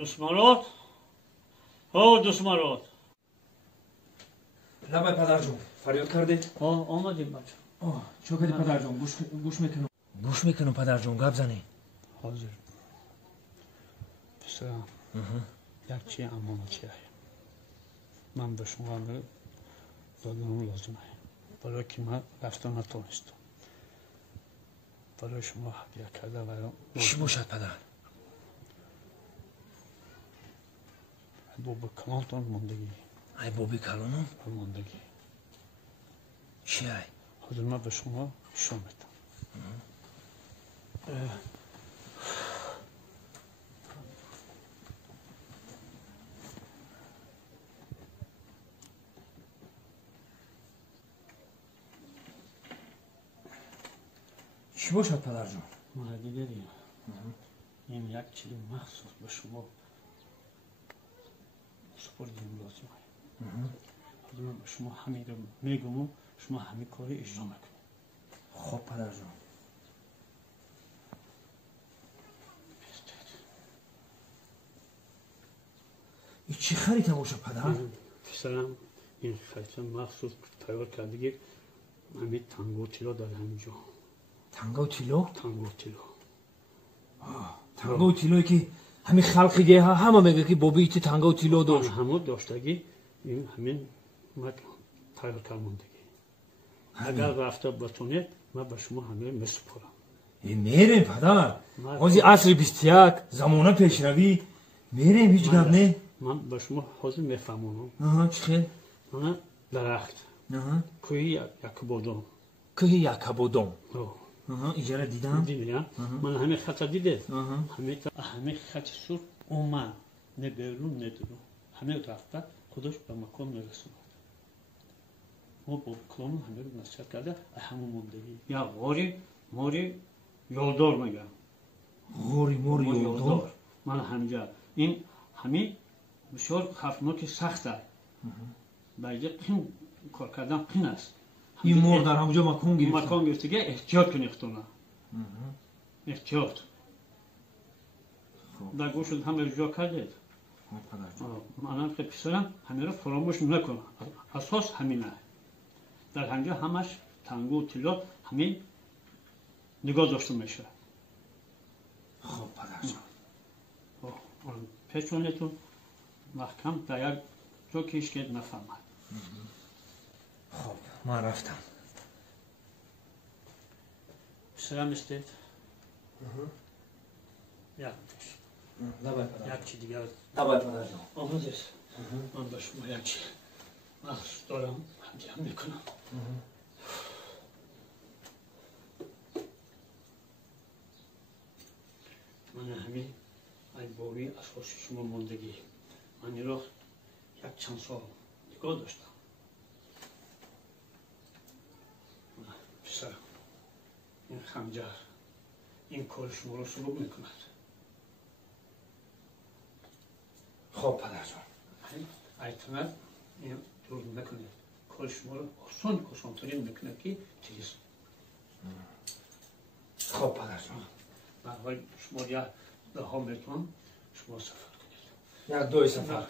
دسمارات ها دسمارات لبای پدر جون فریاد کرده؟ آمدیم بچه چو کردی پدر جون گوش میکنم گوش میکنم پدر جون گپ زنی حاضر پسرم یک چی امانتی هست من به شما دادنم لازمه برای که من رفتن نتونستم برای شما هدیه کرده و چی باشد پدر؟ بابا کلانتان ماندگی ای بابی کلانم؟ ماندگی چی ای؟ حاضر من به شما شو میدم چی باشد پدر جون؟ ما دیگه این یک چیز مخصوص به شما سپردیم لازمه حاضر من به شما همین رو میگم و شما همین کاری اجرا میکنید خب پدر جون این چی خریده باشه پدر؟ پسرم این خریطه مخصوص تیار کردگی همین تنگو تیلا داره همینجا تنگا و تیلو؟ تنگو تیلا تنگا و تیلوی که همین خلق دیگه همه میگه که بابی ایتی تنگا و تیلو داشت همه داشتگی این همین من تیار کردماندگی اگر رفته بتونید من به شما همه مسپارم این میریم پدر حاضی عصر 21 زمانه پیشروی میریم هیچ گپ نه من به شما حاضر میفهمونم چی خیل؟ من درخت کوی یک بادام کوی یک بادام اینجا دیدم دیدی من همه خط دیده همه خط سرخ اومد نه بیرون نه درون همه رفته خودش به مکان میرسوند ما با کلام همه رو نصیحت کرده همون موندگی یا غاری ماری یولدار میگم غاری ماری یولدار من همینجا این همین بسیار خطرناک سخته برای قین کار کردن قین است این مور در همونجا مکان گرفته مکان گرفته احتیاط کنی اختونه احتیاط در گوشت همه جا کردید من که پسرم همه رو فراموش نکنم اساس همینه در همجا همش تنگو و تیلا همین نگاه داشته میشه خب پدر جان پیچونتون محکم در یک جا که هیچ که نفهمد خب من رفتم پسرم استید یک چی دیگر دبای پدر جان آمده است من به شما یک چی مخصوص دارم هدیه میکنم من همین ای بابی اساس شما ماندگی من این را یک چند سال نگاه داشتم پسر این خنجر این کار شما را شروع میکند خب پدر جان ایتونه این جور نکنید کار شما را آسان کشانترین میکند که تیز خب پدر جان برای شما یک ها میتون شما سفر کنید یک دوی سفر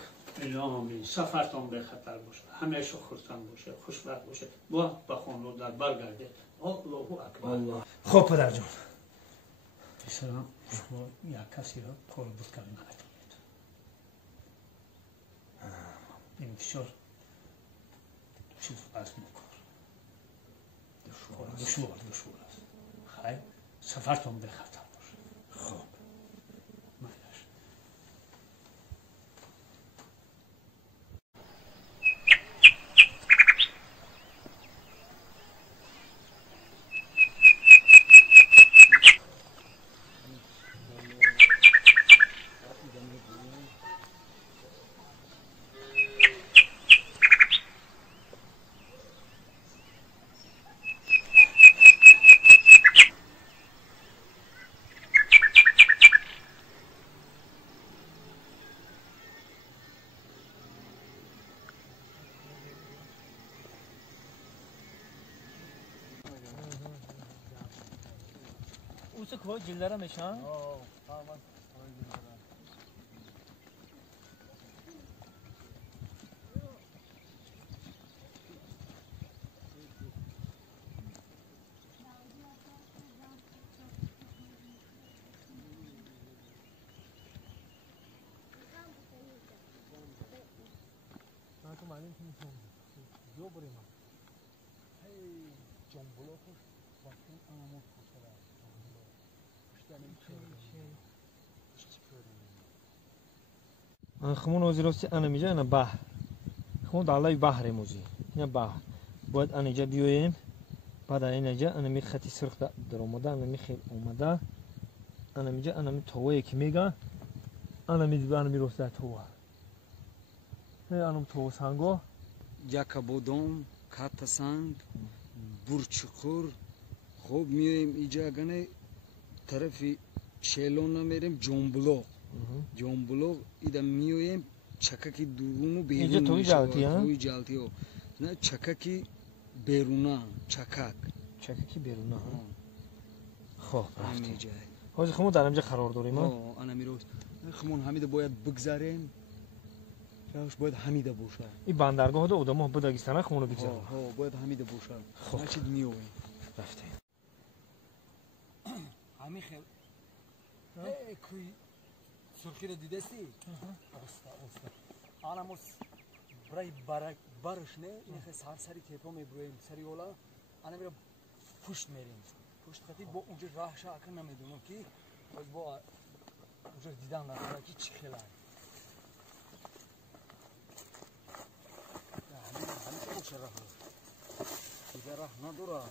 آمین سفرتان به خطر باشه همیشه خرسند باشه خوشبخت باشه با خانه در برگردید الله اکبر خب پدر جان پسرم شما یک کسی را کار بود کردن نکنید این بسیار چیز از میکار دشوار است خیلی سفرتان به خطر باشه خب اوسه کوه جلدره میشن؟ خمون وزیر راستی انا میجا انا بحر خمون دالای بحر موزی اینا بحر باید انا اینجا بیایم بعد اینجا انا می خطی سرخ در اومده انا می خیل اومده انا میجا انا می توه که میگه انا می راسته توه انا توه سانگو یکبودم کات سنگ برچخور خوب میایم اینجا گنه طرفی چلون میریم جنبلو ایده میایم چککی دوگونو بیرون اینجا توی جالتی ها؟ توی جالتی ها نه چککی بیرونا چککی بیرونه خب همه جای حاجی خمون در اینجا قرار داریم ها انا میروز خمون همیده باید بگذاریم راش باید همیده باشه این بندرگاه ده اودما بداگستان خمونو بگذاریم باید همیده باشه خب. نشید میایم رفتیم همین خیلی کوی سرخی رو دیدستی؟ استا آنموس برای برش نه این خیلی سری تیپا میبرویم سری اولا آنم میره پشت میریم پشت خطی با اونجا راهش اکن نمیدونم که با اونجا دیدن نکنه که چی خیلی همین خوش راه دیگه راه نداره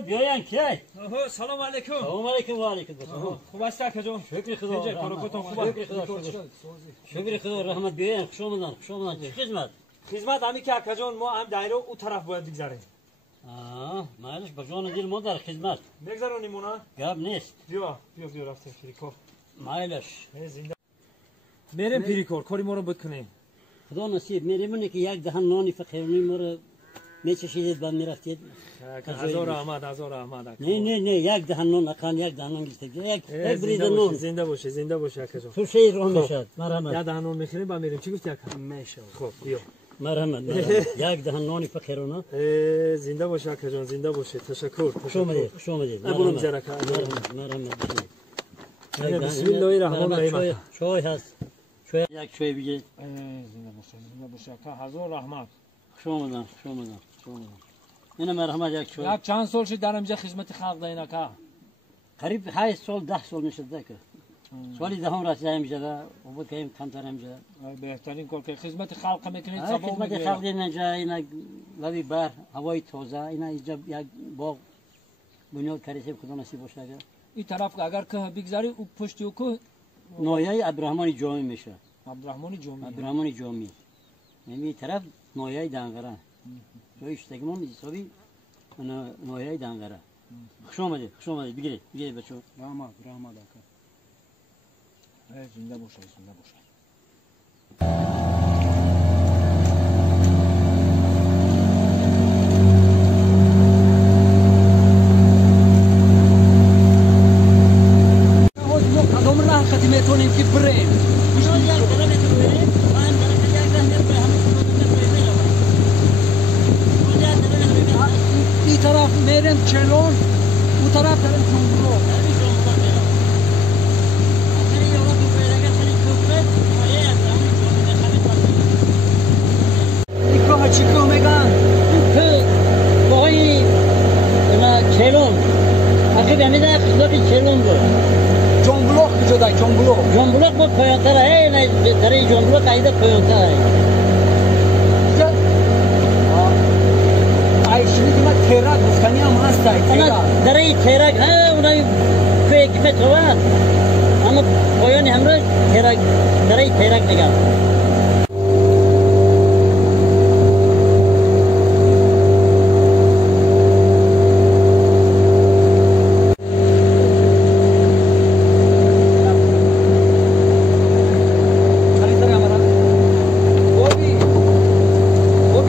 بیاین کی؟ سلام علیکم سلام علیکم و علیکم السلام. خوب است که جون شکر خدا. کارکتون خوبه شکر خدا رحمت بیاین خوش آمدن چه خدمت همی که اکا جون ما هم دایره او طرف باید بگذاریم مالش به جان دل ما در خدمت بگذارونیم اونا گپ نیست بیا رفتیم پیریکور مالش میریم پیریکور کاری ما رو بکنیم خدا نصیب میریم که یک دهن نانی فقیرونی ما رو میچشیدید بعد میرفتید هزار احمد نه یک دهن نان اقل یک دهن نان گرفتید یک برید نان زنده باشه اکا جون تو شیر راه میشد مرحمت یک دهن نان میخوریم بعد میریم چی گفتی اکا میشه خب بیا مرحمت یک دهن نانی فقیرونه زنده باشه اکا جون زنده باشه تشکر خوش آمدید بریم زرکا مرحمت بسم الله الرحمن الرحیم چای هست یک چای بگید زنده باشه اکا هزار رحمت خوش آمدن اینه مرحمت یک چای یک چند سال شد در اینجا خدمت خلق دارین اکا قریب 8 سال 10 سال میشد که سوالی دهم رسیدم اینجا و بود که کمتر اینجا بهترین کار که خدمت خلق میکنید خدمت خلق اینجا اینا لبی بر هوای تازه اینا اینجا یک باغ بنیاد کردیم خدا نصیب باشه اگر این طرف اگر که بگذاری او پشتی او که نایه ابراهیمانی جامی میشه عبدالرحمن جامی یعنی طرف نایه دنگره جایش تگمون حسابی نایه دنگره خوش آمدید بگیرید بچه‌ها رحمت اکا زنده باشه کدام راه خطی میتونیم که بریم این طرف میریم چلون اون طرف داریم جنبلو این که چی که میگن باقی چلون اخیر همیده خدمت چلون بود جنبلو کجا جنبلو بود پایانتر های دره جنبلو قایده پایانتر ایشونی که ما تیرک گفتنی هم هست دره تیرک ها اونایی فکر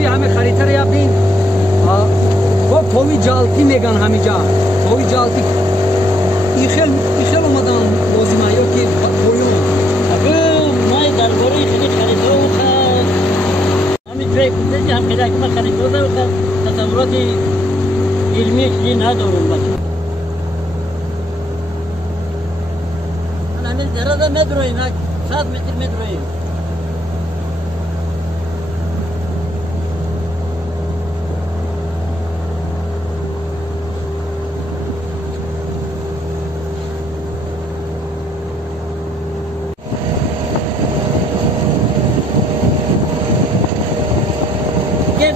همه خریطه یا بین با پاوی جالتی میگن همینجا پاوی جالتی این خیلی اومدن بازی مایا که پایون اگه ما درباره خیلی خریده و همین جای کودتی هم خیلی که ما خریده و تصورات علمی چیزی ندارم بچه من همین درازه مدرویم 100 متر مدرویم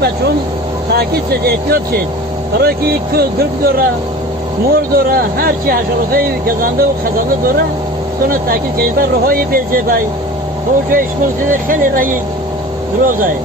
بچون تاکید شد احتیاط شد برای که گرگ داره مور داره هر چی حشراتی گزنده و خزنده داره تونه تاکید کنید بر روهای بزیبایی با جای اشکال خیلی رای درازه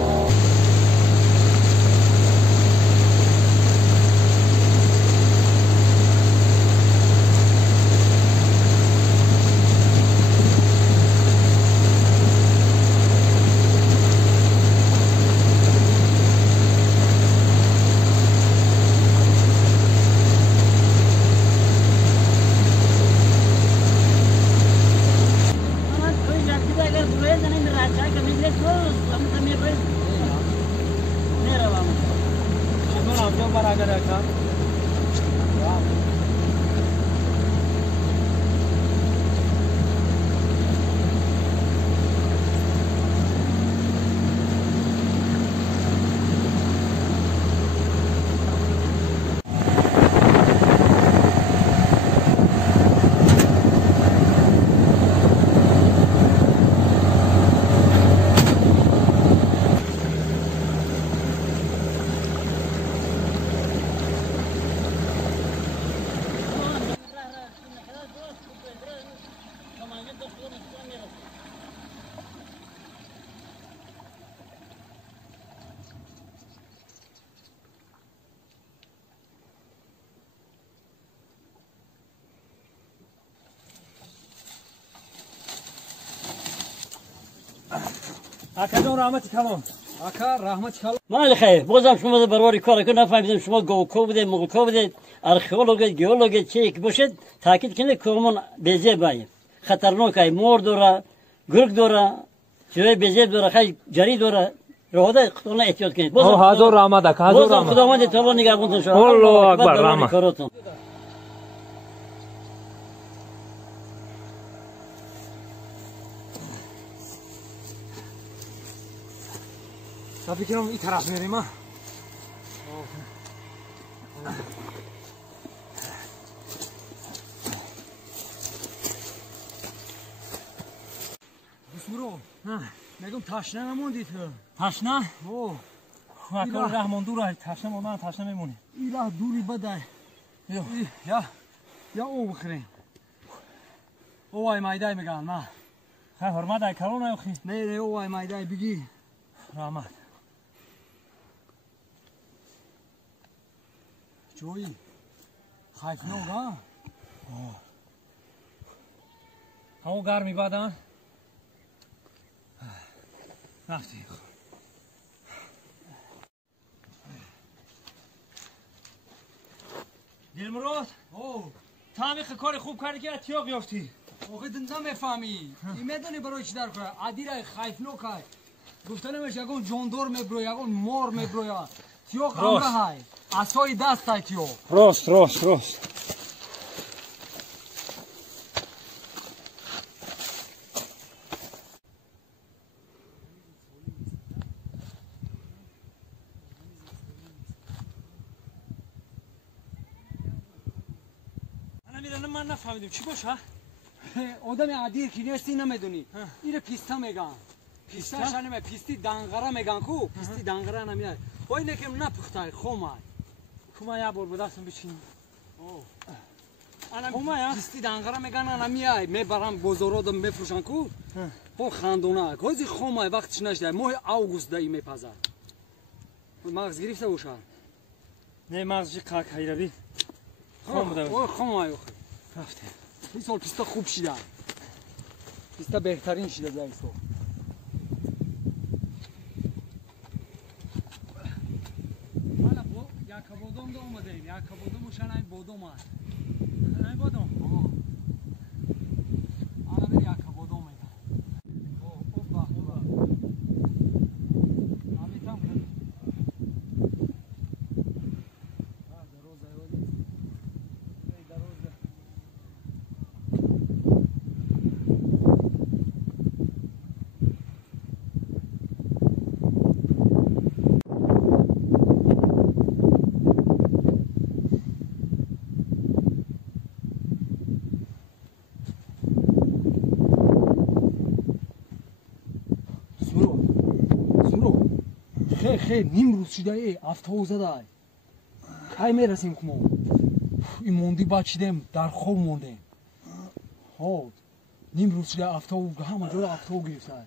آقا جان رحمتی کلام آقا رحمت کلام مال خیر بازم شما برای کار که نفهمیدم شما گوکو بودید موگوکو بودید ارخئولوگ گئولوگ چی که باشید تاکید کنید کمون بزیبایی خطرناکه مور داره گرگ داره چیزای بزیب داره خیلی جری داره راهده خودتون احتیاط کنید او حاضر رحمت حاضر بازم خداوند تعالی نگهبانتون شما الله اکبر رحمت من فکرم این طرف میریم ها بسورو میگم تشنه نموندی تو تشنه؟ اوه اکبر رحمان دور تشنه من تشنه میمونی این راه دوری بده یا او بخوریم او وای مایدای میگن نه خیلی حرمت های کلون های اخی نه او وای مایدای بگی رحمت جوی خیف نوگ ها همون گرمی بدن رفتی دلمراد تو همی کار خوب کردی که اتیاق یافتی آخه نمیفهمی این میدونی برای چی در کنه عدیر خیف نوگ های گفتنمش یکون جاندار میبرو یکون مار میبرو تیاق امره های اسای دست های تیاق راست من نفهمیدم چی باشه آدم عدیر که نیستی نمیدونی اینه پیستا میگن پیستا شنمه پیستی دنگره میگن کو پیستی دنگره نمیاد خواهی نکم نپخته خومه یه بار بدستم بچینیم خومه پیستی دنگره میگن نمیاد میبرم بزرادم میفروشن کو خو خندونه کوزی خومه وقتش نشده ماه اوگوست دایی میپزه مغز گرفته باشه نه مغزی قاک حیربی خوم بوده خومه رفته این سال پیستا خوب شده پیستا بهترین شده در این سال bodom omadayım. Ya kabodum uşanay bodom var. Ne bodom? Ana bir ya kabodom oydu. O bak o bak. Abi tam kır. Ha daroza öyle. Ne daroza. خیر نیم روز شده ای افتا زده ای کی میرسیم که ما این موندی بچیدیم در خواب موندیم ها نیم روز شده افتا همه جای افتا گرفته ای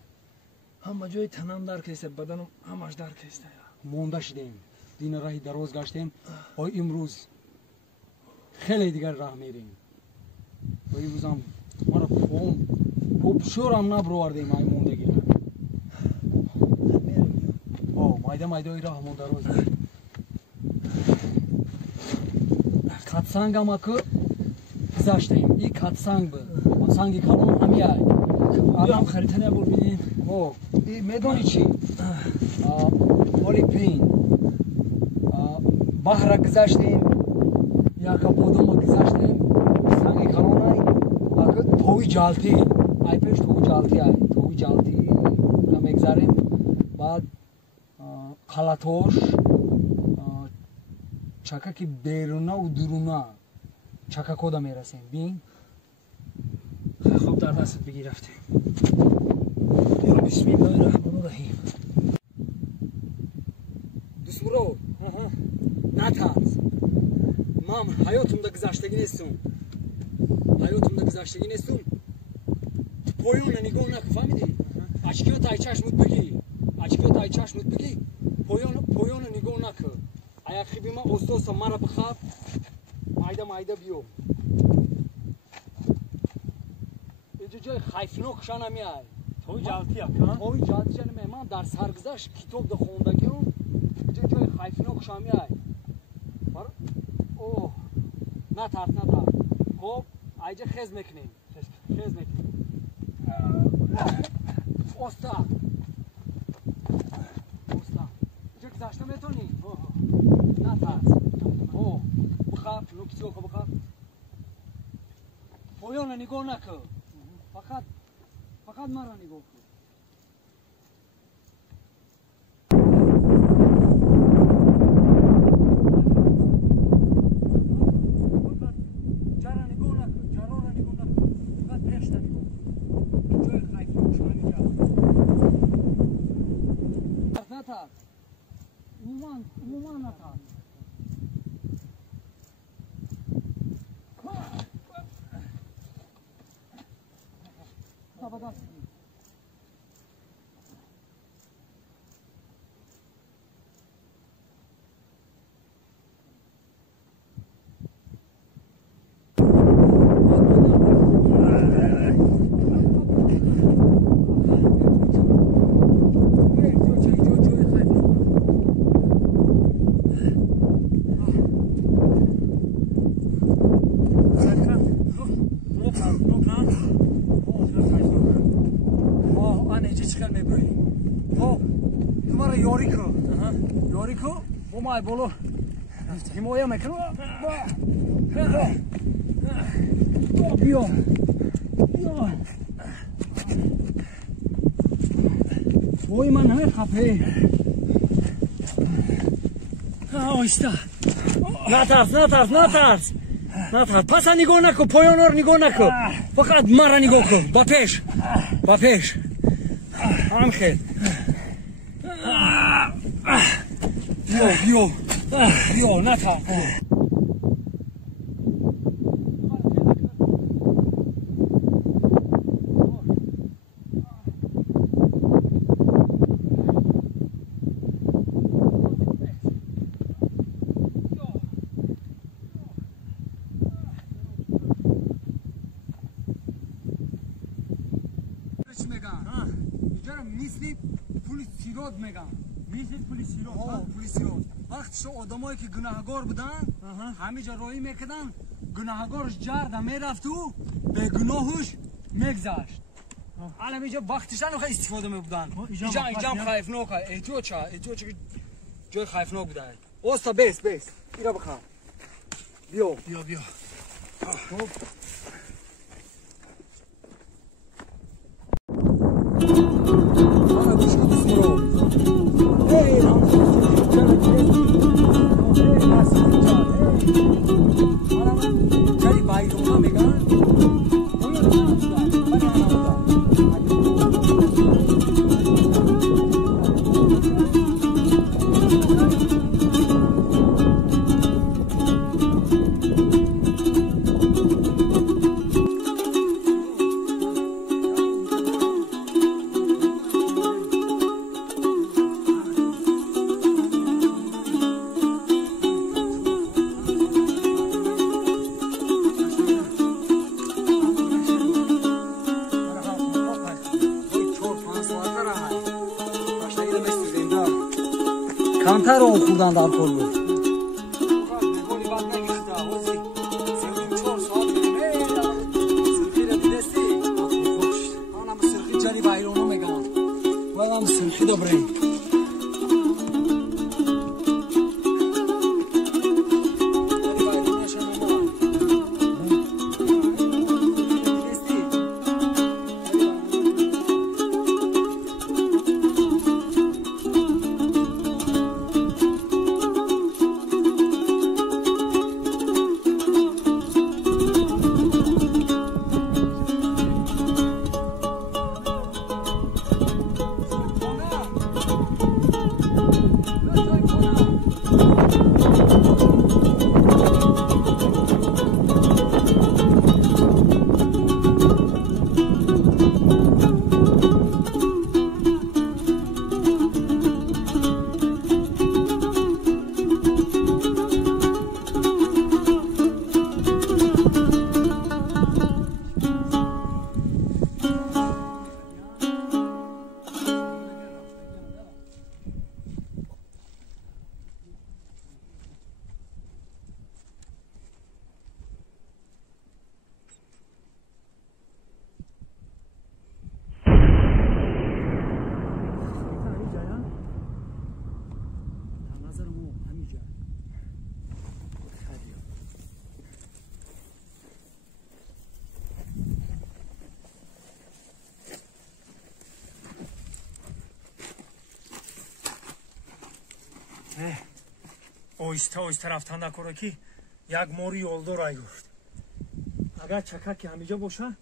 همه جای تنم در کشته بدنم همش در کشته مونده شدیم دین راهی دراز گشتیم و امروز خیلی دیگر راه میریم و امروز هم ما را پوپشور هم نبروردیم این موندگی مایده راه مونده روز کاتسانگ هم که گذاشتیم این کاتسانگ بود سانگی کلون همی های آدم خریطه نبور بینین این میدونی چی؟ پولیپین بحر گذاشتیم یا که بودم گذاشتیم سانگی کلون های اگه توی جالتی ای پیش توی جالتی های توی جالتی نمیگذاریم بعد خلاتوش چکا که بیرونا و درونا چکا کدا میرسیم بین خوب در دستت بگی رفتیم بسم الله الرحمن الرحیم دوستمرو نترس من حیاتمda گذشتگی نیستم پایون نگاه نکن فهمیدی اشکیات ای چشمت بگی پایون نگاه نکن ایا خیلی ما استوس مرا بخواب مایده بیو اینجا جای خیفناک شان میای توی جالتی جان من در سرگذشت کتاب ده خوندگیم اینجا جای خیفناک شان میای اوه نترس خب اینجا خز میکنیم استاد اینجا گذشته میتونی نترس بخواب نکتیو که بخواب پایان نگاه نکن فقط مرا نگاه کن عموما نترس Май було зимою мекро. Бьо. Ой ман хай хапе. Ойста. نترس. پس نگاه نکن پایان رو نگاه نکن فقط مرا نگاه کن با پیش هم خیل بیا نترس مثل پلیس سیراد میگن مثل پلیس سیراد وقتش آدمایی که گناهگار بودن همه جا روی میکردن گناهگارش جرد میرفت و به گناهش میگذشت الان اینجا وقتش نخواه استفاده میبودن اینجا هم خیفناک احتیاط جای خیفناک بوده اوستا بیس ایرا بخواه بیا کانتر اون خوردن در کلو جاری بایرونو میگن وام سرخی دوباره اویستا رفتن نکنه که یک موری یولدو رای گفت اگر چکک همینجا باشه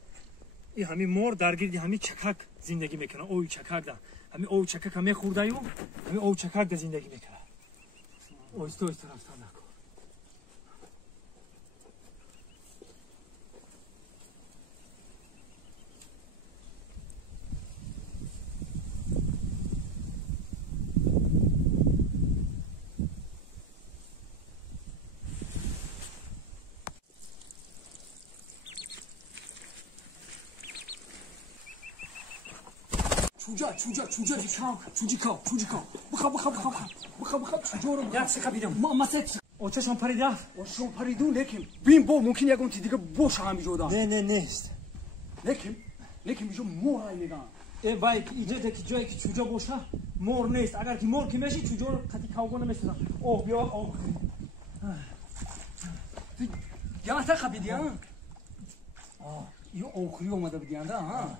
این همین مور درگیردی همین چکک زندگی میکنه اوی چکک ده همین اوی چکک همه خورده و همین اوی چکک ده زندگی میکنه اویستا رفتن نکن چوجیکا بخواه چوجا رو یک سیخه بیدم ما سیخ اوچشان پریده اوچشان پریدون لیکن بیم با ممکن یکم دیگه باشه همینجا دارم نه نیست لیکن اینجا مور های میگن ای بای که اینجا که جایی که چوجا باشه مور نیست اگر که مور که میشی چوجا رو قطعی کاغو نمیستن اوه بیا اوه یا تا خبیدی ها این اوخری اومده بدیانده ها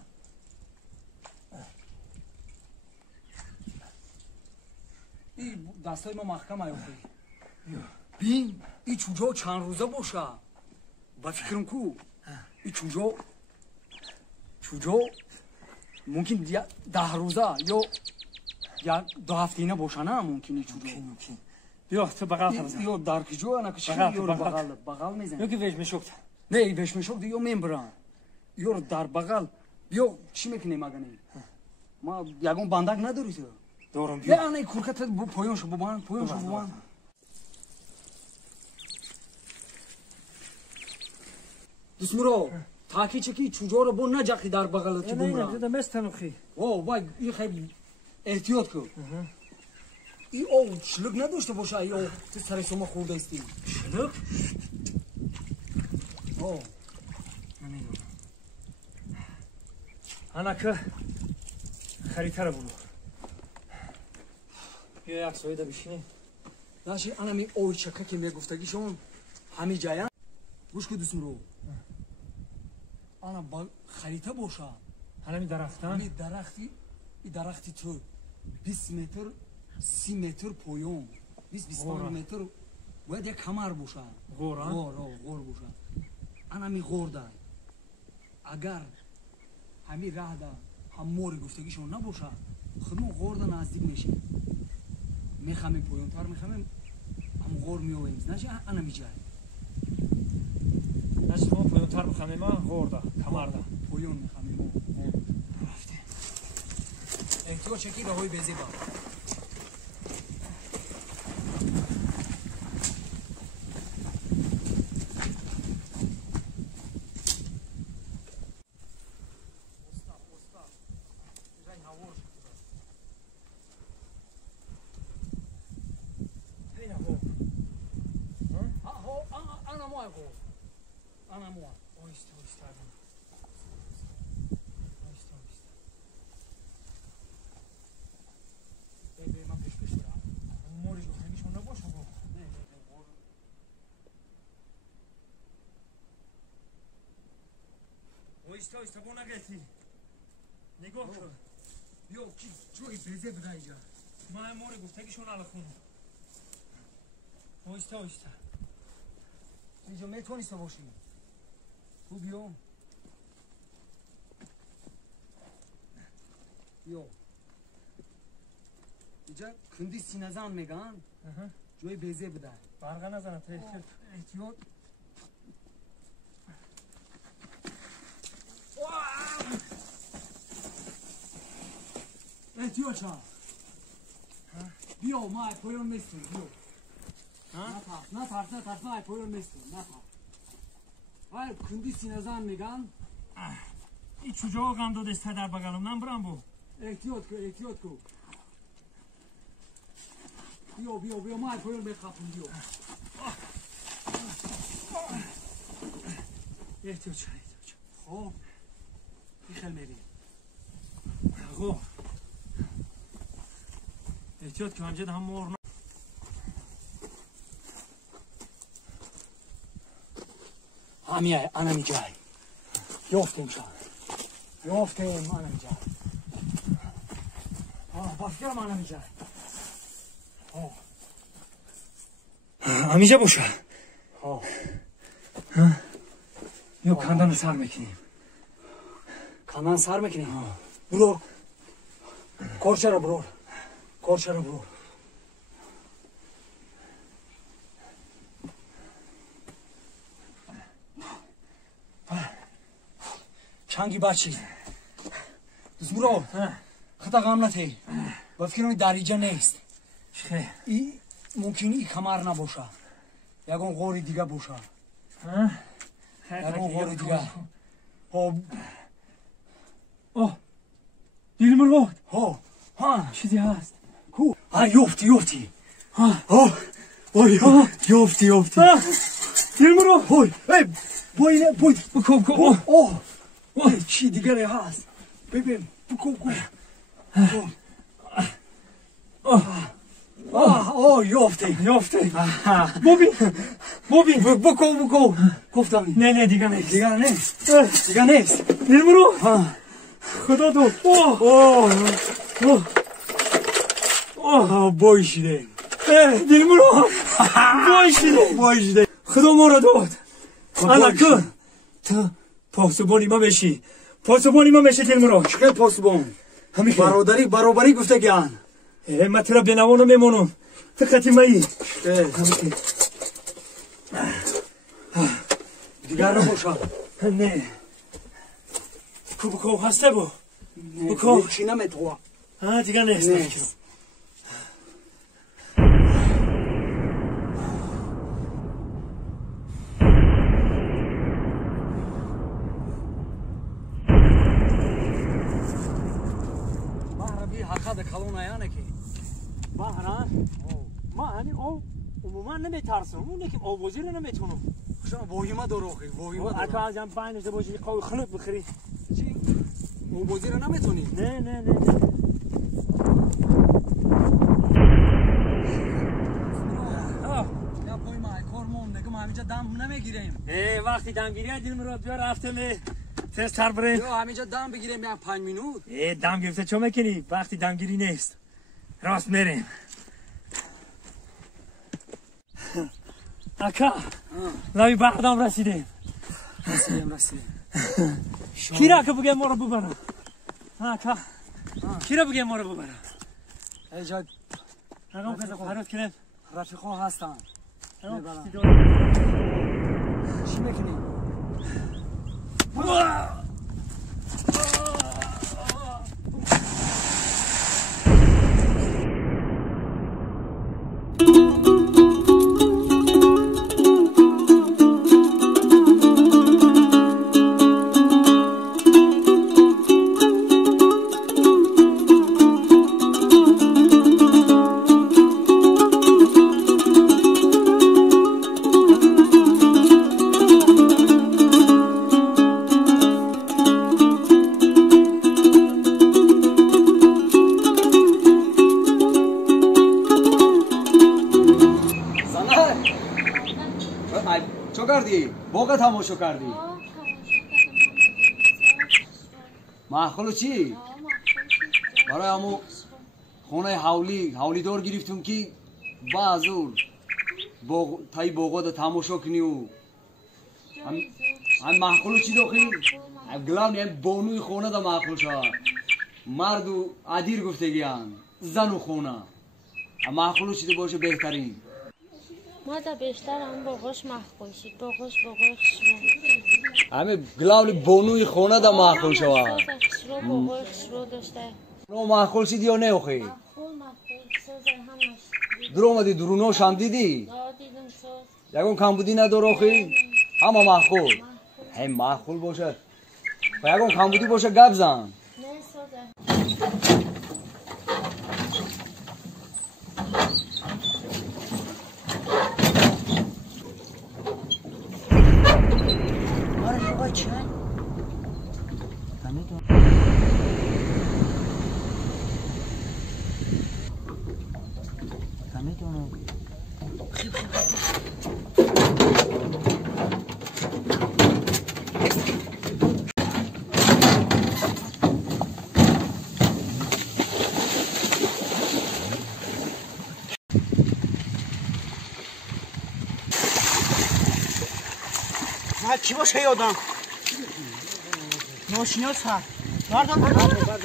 این دستای ما محکم های اوخری بین این چوجا چند روزه باشه با فکرم کو این چوجا ممکن 10 روزه یا 2 هفته اینا باشه نه ممکن این چوجا ممکن بیا تو بغل کنم یا در کجا نه که بغل میزنه یا که ویش میشوکت نه ویش میشوکت یا میبرن یا در بغل بیا چی میکنی مگه ما یگون بندک نداری تو دارم بیا نه نه کورکت پایونشو ببان دسمرو تاکی چکی چوجا رو بون نجاقی در بغل تو بمرا نه نه مستنخی او وای این خیلی احتیاط کن این او شلوغ نداشته باشه ای او تو سر شما خورده استی شلوغ او نمیدونم انا که خریطه رو بلو بیا یک سایده بشینیم داشتی انا می اوی چکه که میگفتگیشون همین جایم گوش که دوستم رو انا با خریطه باشه همین درختان همین درختی تو 20 متر 30 متر پایون 20 متر باید یک کمر باشه غور باشه انا می غور ده اگر همین راه ده هم مور گفتگیشون نباشه خودمون غور ده نزدیک میشیم میخمیم پایون تر میخمیم هم غور میویم نشه انا می جای نشت ما پایون تر بخمیم غور ده کمر ده پایون میخمیم احتیاج چکی به های بیزی با ایستا بو نگهتی نگاه کن بیا کی جوی بیزه بده اینجا ما هم مور گفتگیشون الان خونم ایستا اینجا میتونیسته باشی تو بیا اینجا کندی سینه زن میگن جوی بیزه بده برقه نزنم تا احتیاط احتیاط ها بیا ما پایون میستیم بیا نترس ما پایون میستیم نترس کندی سینه زن میگن این چجا غم داده است در بغلم من برم بو احتیاط کو بیا ما پایون بخافیم بیا احتیاط خب بیخل میریم خب احتیاط که همجد هم مور همیه انا می جای یافتیم انا می جای بافکرم انا می جای همیشه باشه یا کندن سر میکنیم برو کارچه رو برو چنگی بچی دوست برو خطا غم نتی با فکرم دریجه نیست ممکنی ای کمر نباشه یکون غوری دیگه باشه دیل مرغ چیزی هست یافتی یافتی دیل مرغ بای چی دیگری هست ببین بکو یافتی ببین بکو گفتم نه دیگه نیست دیگه نیست دیل مرغ خدا تو بای شده دیل مرغ بای شده خدا ما را داد الان کن تا پاسبانی ما بشی دیل مرغ چه پاسبان برابری گفته گیان من ترا بنوانو میمونم تو خطی مایی دیگر نباشم نه بکو هسته بو بکو چی نمیتوان دیگر نیست حقا ده کلون ایانه که بحران اما عموما نمیترسم اونه که آوازی رو نمیتونم شما وایما دروخی وایما اگه از هم بینش باشی قوی خلط بخری چی بازی رو نمیتونی نه یا وایما کارمون نگم همینجا دم نمیگیریم وقتی دمگیری دیدم رو بیا رفتم تست سر بریم یا همینجا دم بگیریم یا 5 مینوت دم گرفته چه میکنی وقتی دمگیری نیست راست میریم اکا لای بعدم رسیدیم رسیدیم کی را که بگه ما رو ببرم اکا کی را بگه ما رو ببرم ایجا اگه کسی فرات کنه رفیقا هستن چی میکنی چو کردی؟ باقه تماشا کردی؟ محخلو چی؟ برای همو خونه حولی دار گرفتم که بعضور تایی باقه دا تماشا کنی و هم محخلو چی داخل؟ گلام نیم بانوی خونه دا محخل شد مرد و عدیر گفته گیان زن و خونه محخلو چی دا باشه بهترین ما دا بیشتر هم باقاش محکول شد باقاش خشرو همه گلاولی بانوی خونه دا محکول شد خشرو باقای خشرو داشته نو محکول شد یا نه اخی؟ محکول سازه همش در اومدی دروناش هم دیدی؟ دیدم ساز یکون کم بودی ندار اخی؟ همه محکول هم محکول باشه و یکون کم بودی باشه گب زن نه سازه چی باشه یادم ناشناس هست بردم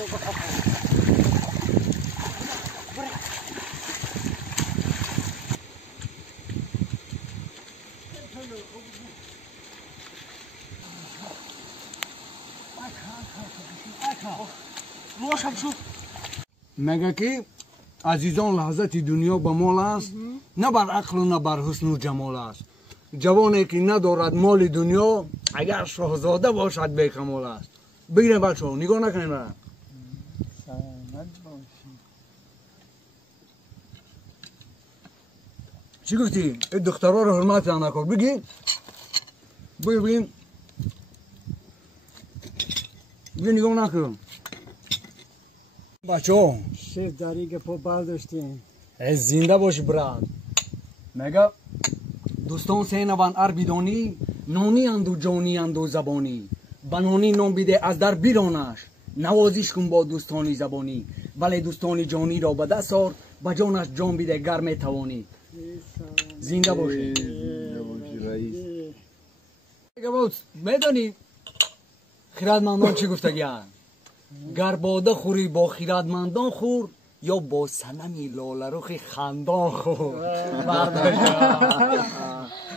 مگه که عزیزان لحظت دنیا به مال است نه بر عقل و نه بر حسن و جمال است جوانی که ندارد مال دنیا اگر شاهزاده باشد بیکمال است بگیرم بچه ها نگاه نکنیم برم چی گفتی؟ این دخترها رو حرمت نکن بگی بگی نگاه نکن بچه ها شیف داری که پا برداشتیم زنده باش براد مگه دوستان سینوان اربیدانی نانی اندو جانی اندو زبانی بنانی نام بیده از در بیرانش نوازیش کن با دوستانی زبانی ولی دوستانی جانی را به دست آر به جانش جان بیده گرم توانی زنده باشی رئیس میدانی خیراتمندان چی گفتگیان گر باده خوری با خیراتمندان خور یا با صنمی لاله‌رخ خندان خور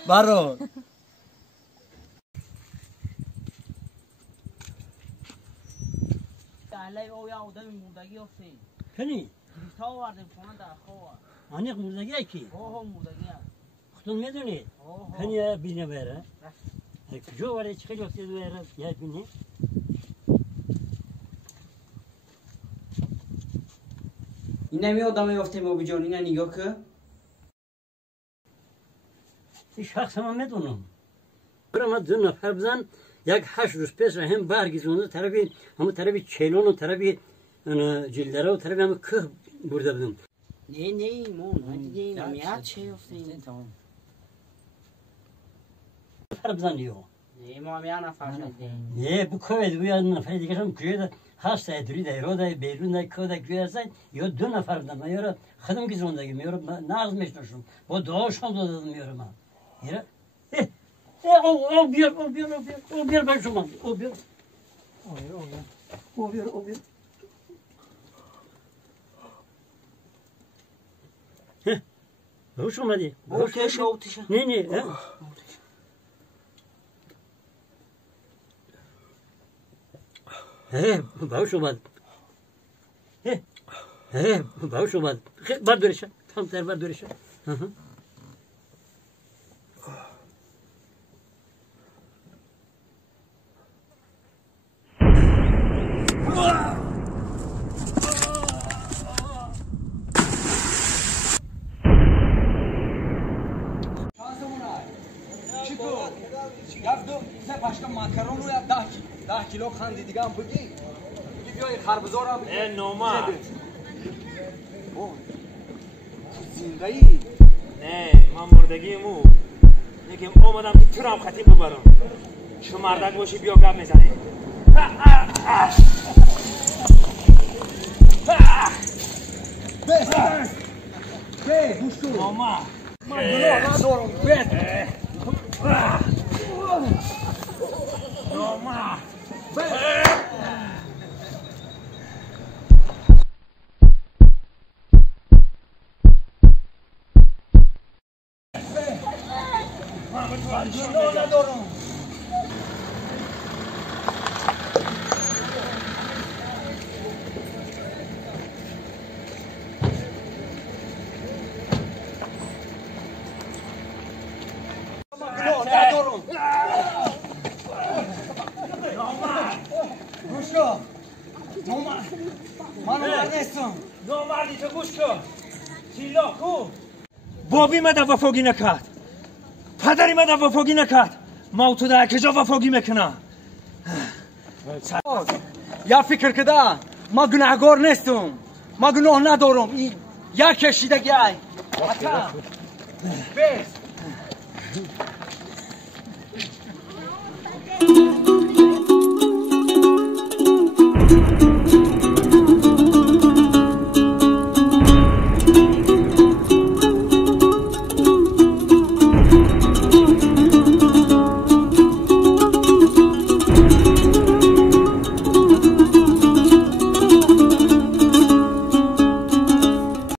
برو علی او یا آدم مردگی افتید کنی تا آوردیم خونه در خواه آنیق مردگی کی اوه مردگی خودتون میدونید اوه کنی بینه بره کجا ولی چه خیلی افتید بره یا بینی این نمی آدم افتیم با بجان این نگاه که شخص من میدونم برام دو نفر بزن یک 8 روز پیش هم برگزیدن طرفی همون طرفی چیلون و طرفی جلدره و طرفی همون که برده بودم نه مون دیدیم میاد چه افتیم تمام نفر بزن یو نه ما میان نفر ندیم نه bu koydu bu yan neferi dikişim köyde hasta edri de roda beyrun da koda köyersen yo dün neferden ben yora xadım ki zonda gimiyorum naz meşnoşum bu doğuşum da dedim ha yere o bir ben şuman o bir hoş olmadı bu keş oltuşa ne باوش اومد باوش اومد بر دورشم tam ter بر دورشم başka makaron رو 10 کیلو خندی دیگه هم بگی بیای خربزا رو هم بگی نوما زنده ای نه من مردگیمو لیکن اومدم که تو رو هم خطیب ببرم شو مردک باشی بیا گپ میزنی به گوش کن نوما من گناه ندارم بس نوما نامردی تو گوش کن تیلا کو بابی من وفاگی نکرد پدری من وفاگی نکرد ما تو در کجا وفاگی میکنم یا فکر کده ما گناهگار نیستم ما گناه ندارم این یا کشیدگی ای بس